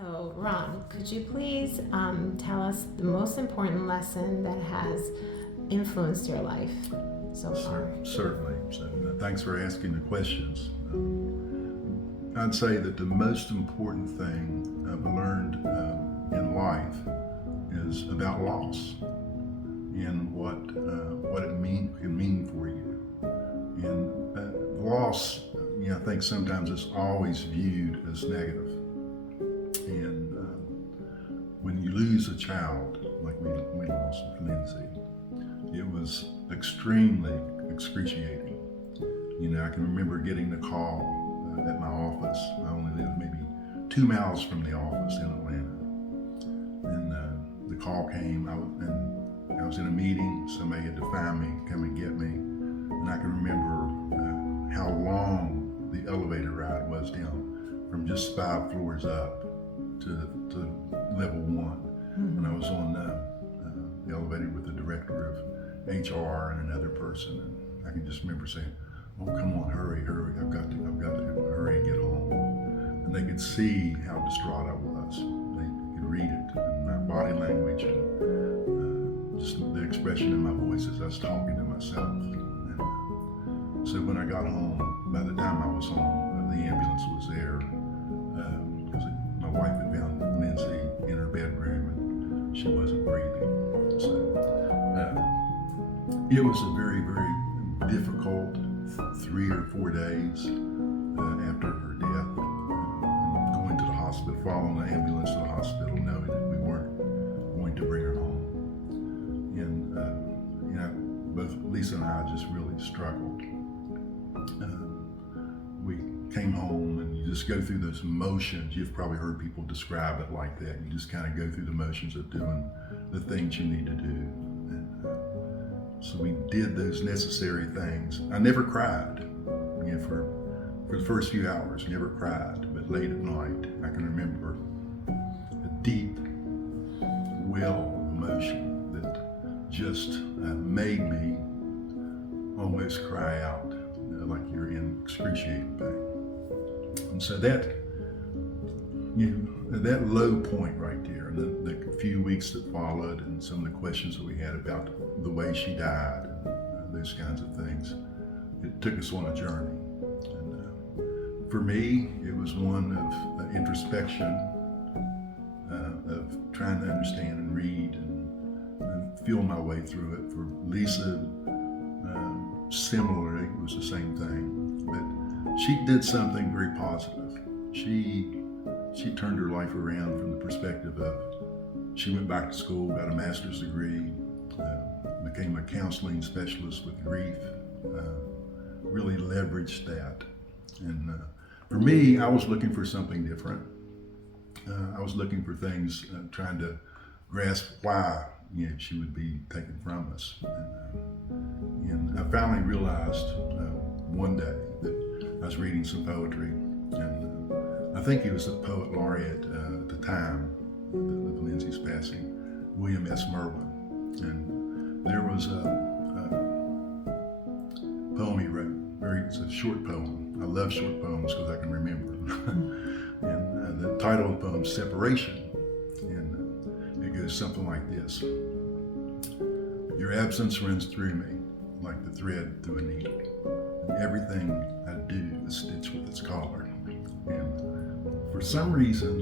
So, Ron, could you please tell us the most important lesson that has influenced your life so far? Certainly. So, thanks for asking the questions. I'd say that the most important thing I've learned in life is about loss and what it can mean for you. And loss, I think sometimes it's always viewed as negative. And when you lose a child, like we lost with Lindsay, it was extremely excruciating. I can remember getting the call at my office. I only lived maybe 2 miles from the office in Atlanta. And the call came, I was in a meeting, somebody had to find me, come and get me. And I can remember how long the elevator ride was down from just 5 floors up to level 1. Mm-hmm. And I was on the elevator with the director of HR and another person. And I can just remember saying, "Oh, come on, hurry, I've got to hurry and get home." And they could see how distraught I was. They could read it in my body language and just the expression in my voice as I was talking to myself. And so when I got home, by the time I was home, the ambulance was there because my wife had found Lindsay in her bedroom and she wasn't breathing. So it was a very, very difficult 3 or 4 days after her death, going to the hospital, following the ambulance to the hospital, knowing that we weren't going to bring her home. And both Lisa and I just really struggled. We came home and you just go through those motions. You've probably heard people describe it like that. You just kind of go through the motions of doing the things you need to do. So we did those necessary things. I never cried, for the first few hours, never cried. But late at night, I can remember a deep well of emotion that just made me almost cry out, like you're in excruciating pain. And so that low point right there, the few weeks that followed, and some of the questions that we had about the way she died, those kinds of things, it took us on a journey. And for me, it was one of introspection, of trying to understand and read and feel my way through it. For Lisa, similarly, it was the same thing, but she did something very positive. She turned her life around from the perspective of, she went back to school, got a master's degree, became a counseling specialist with grief, really leveraged that. And for me, I was looking for something different. I was looking for things, trying to grasp why she would be taken from us. And I finally realized one day that I was reading some poetry, and I think he was the poet laureate at the time of Lindsay's passing, William S. Merwin. And there was a poem he wrote. It's a short poem. I love short poems because I can remember. And the title of the poem is Separation. And it goes something like this. Your absence runs through me like the thread through a needle. And everything I do is stitched with its collar. And for some reason,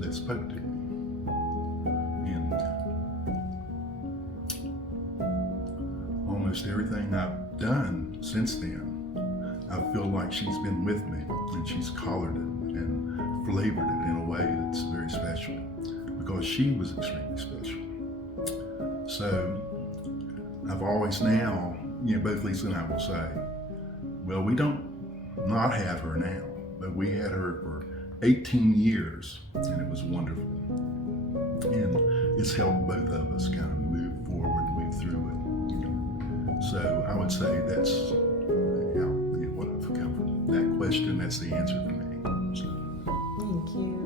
that spoke to me. And almost everything I've done since then, I feel like she's been with me and she's colored it and flavored it in a way that's very special because she was extremely special. So I've always now, both Lisa and I will say, well, we don't not have her now, but we had her for 18 years and it was wonderful. And it's helped both of us kind of move forward, move through it. So I would say that's what I've come from. That question, that's the answer for me. So. Thank you.